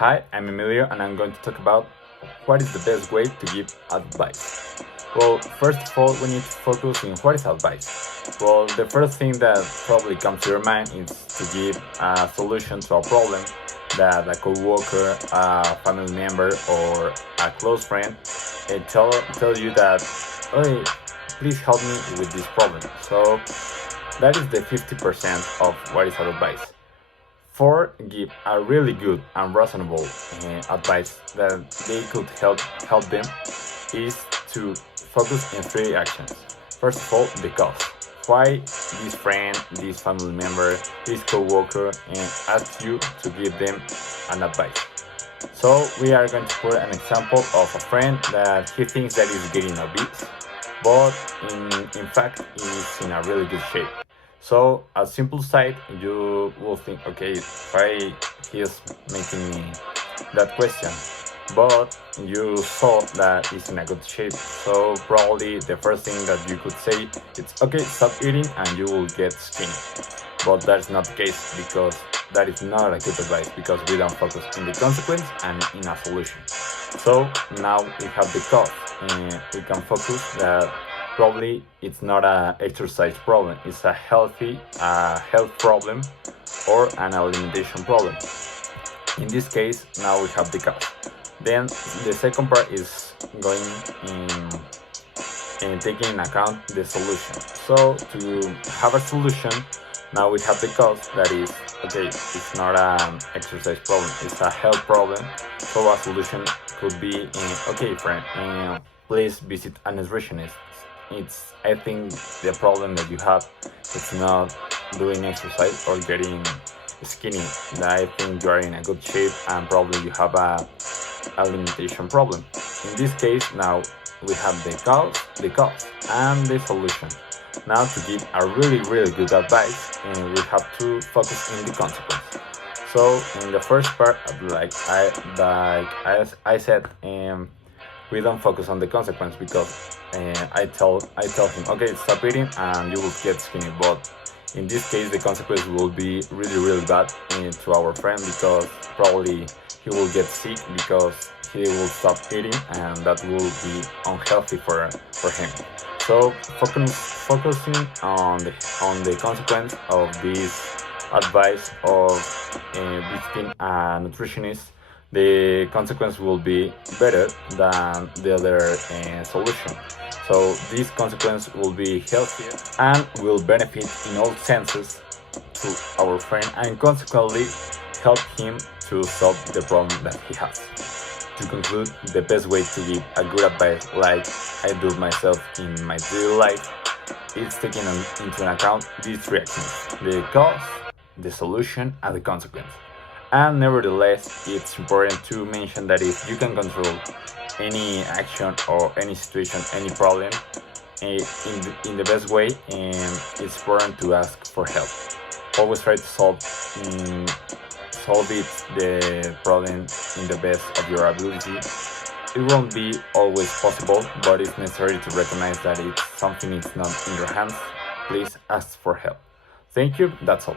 Hi, I'm Emilio and I'm going to talk about what is the best way to give advice. Well, first of all, we need to focus on what is advice. Well, the first thing that probably comes to your mind is to give a solution to a problem that a coworker, a family member, or a close friend tell you that, hey, please help me with this problem. So that is the 50% of what is advice. For give a really good and reasonable advice that they could help them is to focus in three actions. First of all, the cause. Why this friend, this family member, this co-worker asked you to give them an advice. So we are going to put an example of a friend that he thinks that is getting obese, but in fact is in a really good shape. So a simple sight, you will think, okay, why he is making me that question? But you saw that he's in a good shape. So probably the first thing that you could say is, okay, stop eating and you will get skinny. But that's not the case because that is not a good advice because we don't focus in the consequence and in a solution. So now we have the cause and we can focus that probably it's not an exercise problem, it's a health problem or an alimentation problem. In this case, now we have the cause. Then the second part is going in taking into account the solution. So to have a solution, now we have the cause that is, okay, it's not an exercise problem, it's a health problem. So a solution could be, okay friend, please visit a nutritionist. I think the problem that you have is not doing exercise or getting skinny. I think you are in a good shape and probably you have a alimentation problem. In this case, now we have the cause and the solution. Now to give a really good advice, we have to focus in the consequence. So in the first part, like I said, we don't focus on the consequence because I tell him, okay, stop eating and you will get skinny. But in this case, the consequence will be really bad to our friend because probably he will get sick because he will stop eating and that will be unhealthy for him. So focusing on the consequence of this advice of visiting a nutritionist, the consequence will be better than the other solution. So this consequence will be healthier and will benefit in all senses to our friend and consequently help him to solve the problem that he has. To conclude, the best way to give a good advice like I do myself in my daily life is taking into account these three actions: the cause, the solution, and the consequence. And nevertheless, it's important to mention that if you can control any action or any situation, any problem in the best way, it's important to ask for help. Always try to solve the problem in the best of your ability. It won't be always possible, but it's necessary to recognize that it's something is not in your hands. Please ask for help. Thank you, that's all.